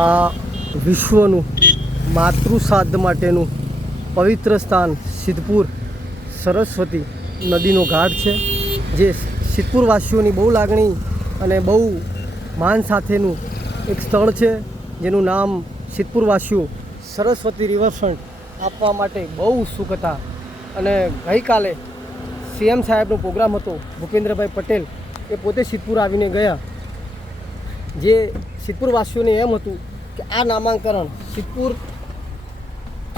આ વિશ્વનું માતૃશ્રાદ્ધ માટેનું પવિત્ર સ્થાન સિદ્ધપુર સરસ્વતી નદીનો ઘાટ છે, જે સિદ્ધપુરવાસીઓની બહુ લાગણી અને બહુ માન સાથેનું એક સ્થળ છે, જેનું નામ સિદ્ધપુરવાસીઓ સરસ્વતી રિવરફ્રન્ટ આપવા માટે બહુ ઉત્સુક હતા. અને ગઈકાલે સીએમ સાહેબનો પ્રોગ્રામ હતો, ભૂપેન્દ્રભાઈ પટેલ એ પોતે સિદ્ધપુર આવીને ગયા, જે સિદ્ધપુરવાસીઓને એમ હતું કે આ નામાંકરણ સિદ્ધપુર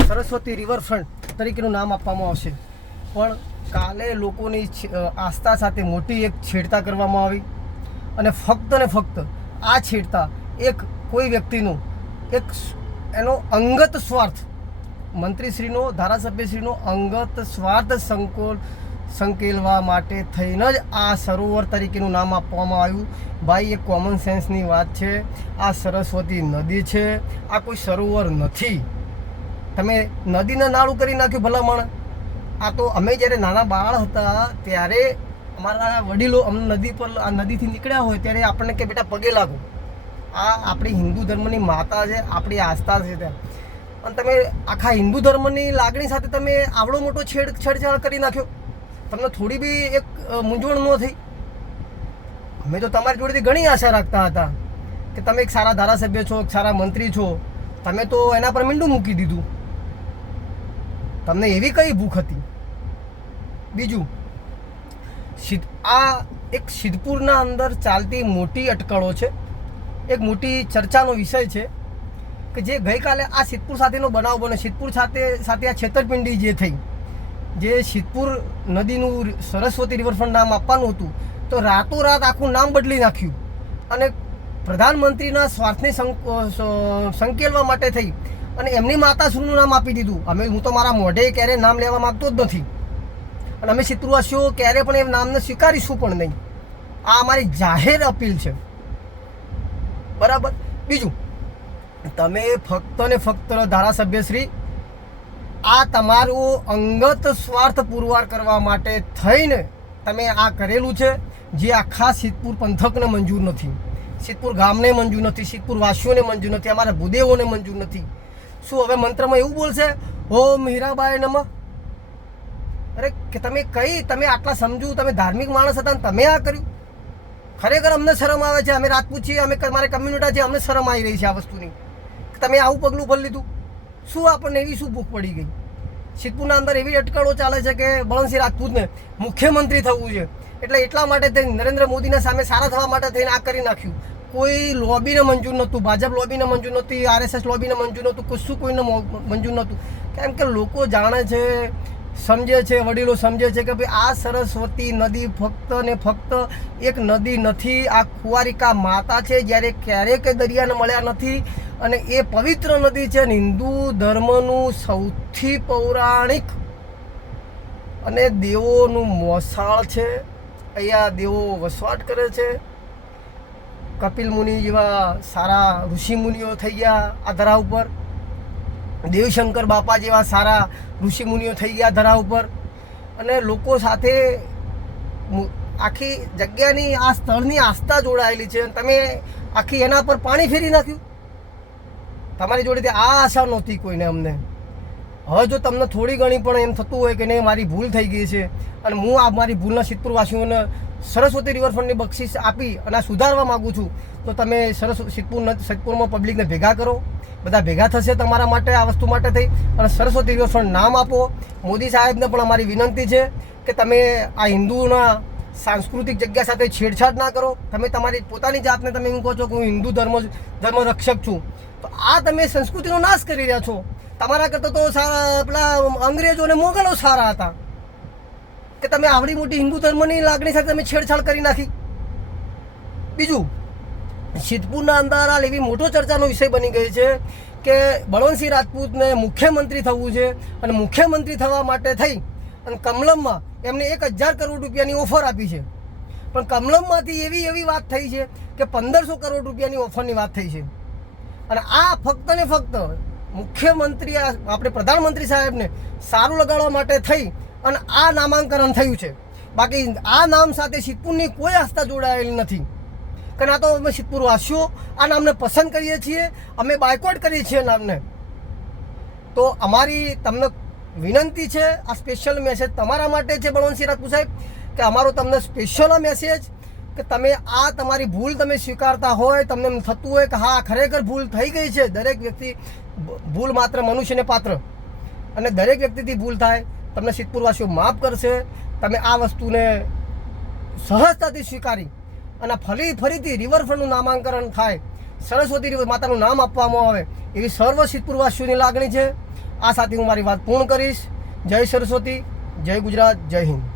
સરસ્વતી રિવરફ્રન્ટ તરીકેનું નામ આપવામાં આવશે. પણ કાલે લોકોની આસ્થા સાથે મોટી એક છેડતા કરવામાં આવી અને ફક્ત આ છેડતા એક કોઈ વ્યક્તિનો એક એનો અંગત સ્વાર્થ, મંત્રીશ્રીનો, ધારાસભ્યશ્રીનો અંગત સ્વાર્થ સંકેલવા માટે થઈને જ આ સરોવર તરીકેનું નામ આપવામાં આવ્યું. ભાઈ, એ કોમન સેન્સની વાત છે. આ સરસ્વતી નદી છે, આ કોઈ સરોવર નથી. તમે નદીને નાળું કરી નાખ્યું ભલામણ. આ તો અમે જ્યારે નાના બાળ હતા ત્યારે અમારા વડીલો અમને નદી પર આ નદીથી નીકળ્યા હોય ત્યારે આપણને કે બેટા પગે લાગો, આ આપણી હિન્દુ ધર્મની માતા છે, આપણી આસ્થા છે ત્યાં. અને તમે આખા હિન્દુ ધર્મની લાગણી સાથે તમે આવડો મોટો છેડછાડ કરી નાખ્યો. તમને થોડી બી એક મૂંઝવણ ન થઈ? અમે તો તમારી જોડેથી ઘણી આશા રાખતા હતા કે તમે એક સારા ધારાસભ્ય છો, એક સારા મંત્રી છો, તમે તો એના પર મીંડું મૂકી દીધું. તમને એવી કઈ ભૂખ હતી? બીજું, આ એક સિદ્ધપુરના અંદર ચાલતી મોટી અટકળો છે, એક મોટી ચર્ચાનો વિષય છે કે જે ગઈકાલે આ સિદ્ધપુર સાથેનો બનાવ બન્યો. સિદ્ધપુર સાથે આ છેતરપિંડી જે થઈ, જે સિદ્ધપુર નદીનું સરસ્વતી રિવરફ્રન્ટ નામ આપવાનું હતું, તો રાતોરાત આખું નામ બદલી નાખ્યું અને પ્રધાનમંત્રીના સ્વાર્થને સંકેલવા માટે થઈ અને એમની માતાશ્રીનું નામ આપી દીધું. હું તો મારા મોઢે ક્યારેય નામ લેવા માગતો જ નથી અને અમે સિદ્ધપુરવાસીઓ ક્યારે પણ એ નામને સ્વીકારીશું પણ નહીં. આ અમારી જાહેર અપીલ છે, બરાબર? બીજું, તમે ફક્ત ને ફક્ત ધારાસભ્યશ્રી આ તમારો અંગત સ્વાર્થ પુરવાર કરવા માટે થઈને તમે આ કરેલું છે, જે આખા સિદ્ધપુર પંથકને મંજૂર નથી, સિદ્ધપુર ગામને મંજૂર નથી, સિદ્ધપુરવાસીઓને મંજૂર નથી, અમારા ભૂદેવોને મંજૂર નથી. શું હવે મંત્રમાં એવું બોલશે, ઓમ હીરાબાઈ નમઃ? અરે કે તમે આટલા સમજુ, તમે ધાર્મિક માણસ હતા ને તમે આ કર્યું? ખરેખર અમને શરમ આવે છે. અમે રાજપૂત છીએ, અમે મારી કમ્યુનિટી છે, અમને શરમ આવી રહી છે આ વસ્તુની. તમે આવું પગલું ભરી લીધું. શું આપણને એવી શું ભૂખ પડી ગઈ? સિદ્ધપુરના અંદર એવી અટકળો ચાલે છે કે બળવંતસિંહ રાજપૂતને મુખ્યમંત્રી થવું છે, એટલે એટલા માટે થઈને નરેન્દ્ર મોદીના સામે સારા થવા માટે થઈને આ કરી નાખ્યું. કોઈ લોબીને મંજૂર નહોતું, ભાજપ લોબીને મંજૂર નહોતી, RSS લોબીને મંજૂર નહોતું, કશું કોઈને મંજૂર નહોતું. કેમ કે લોકો જાણે છે, સમજે છે, વડીલો સમજે છે કે ભાઈ આ સરસ્વતી નદી ફક્ત ને ફક્ત એક નદી નથી, આ કુંવારિકા માતા છે, જ્યારે ક્યારેય દરિયાને મળ્યા નથી. અને એ પવિત્ર નદી છે, હિન્દુ ધર્મનું સૌથી પૌરાણિક અને દેવોનું મોસાળ છે. અહીંયા દેવો વસવાટ કરે છે. કપિલ મુનિ જેવા સારા ઋષિમુનિઓ થઈ ગયા આ ધરા ઉપર, દેવશંકર બાપા જેવા સારા ઋષિમુનિઓ થઈ ગયા ધરા ઉપર, અને લોકો સાથે આખી જગ્યાની આ સ્થળની આસ્થા જોડાયેલી છે. તમે આખી એના પર પાણી ફેરી નાખ્યું. તમારી જોડેથી આ આશા નહોતી કોઈને અમને. હવે જો તમને થોડી ઘણી પણ એમ થતું હોય કે નહીં મારી ભૂલ થઈ ગઈ છે અને હું આ મારી ભૂલના સિદ્ધપુરવાસીઓને સરસ્વતી રિવરફ્રન્ટની બક્ષિસ આપી અને આ સુધારવા માગું છું, તો તમે સિદ્ધપુરમાં પબ્લિકને ભેગા કરો. બધા ભેગા થશે તમારા માટે, આ વસ્તુ માટે થઈ, અને સરસ્વતી રિવરફ્રન્ટ નામ આપો. મોદી સાહેબને પણ અમારી વિનંતી છે કે તમે આ હિન્દુના સાંસ્કૃતિક જગ્યા સાથે છેડછાડ ના કરો. તમે તમારી પોતાની જાતને તમે એમ કહો છો કે હું હિન્દુ ધર્મ રક્ષક છું, તો આ તમે સંસ્કૃતિનો નાશ કરી રહ્યા છો. તમારા કરતાં તો પેલા અંગ્રેજો અને મોગલો સારા હતા કે તમે આવડી મોટી હિન્દુ ધર્મની લાગણી સાથે તમે છેડછાડ કરી નાખી. બીજું, સિદ્ધપુરના અંદર હાલ એવી મોટો ચર્ચાનો વિષય બની ગયો છે કે બળવંતસિંહ રાજપૂતને મુખ્યમંત્રી થવું છે અને મુખ્યમંત્રી થવા માટે થઈ અને કમલમમાં એમને 1000 કરોડ રૂપિયાની ઓફર આપી છે. પણ કમલમમાંથી એવી વાત થઈ છે કે 1500 કરોડ રૂપિયાની ઓફરની વાત થઈ છે. અને આ ફક્ત ને ફક્ત મુખ્યમંત્રી આપણે પ્રધાનમંત્રી સાહેબને સારું લગાડવા માટે થઈ અને આ નામાંકન થયું છે. બાકી આ નામ સાથે સિદ્ધપુરની કોઈ આસ્થા જોડાયેલી નથી. કે ના તો અમે સિદ્ધપુર વાસીઓ આ નામને પસંદ કરીએ છીએ, અમે બાયકોટ કરીએ છીએ નામને. તો અમારી તમને વિનંતી છે, આ સ્પેશિયલ મેસેજ તમારા માટે છે બળવંતસિંહ રાજપૂત સાહેબ, કે અમારો તમને સ્પેશિયલ મેસેજ કે તમે આ તમારી ભૂલ તમે સ્વીકારતા હોય, તમને એમ થતું હોય કે હા ખરેખર ભૂલ થઈ ગઈ છે. દરેક વ્યક્તિ ભૂલ માત્ર મનુષ્યને પાત્ર, અને દરેક વ્યક્તિથી ભૂલ થાય. તમને સિદ્ધપુરવાસીઓ માફ કરશે. તમે આ વસ્તુને સહજતાથી સ્વીકારી અને ફરીથી રિવરફ્રન્ટનું નામાંકરણ થાય, સરસ્વતી માતાનું નામ આપવામાં આવે, એવી સર્વ સિદ્ધપુરવાસીઓની લાગણી છે. આ સાથે હું મારી વાત પૂર્ણ કરીશ. જય સરસ્વતી, જય ગુજરાત, જય હિન્દ.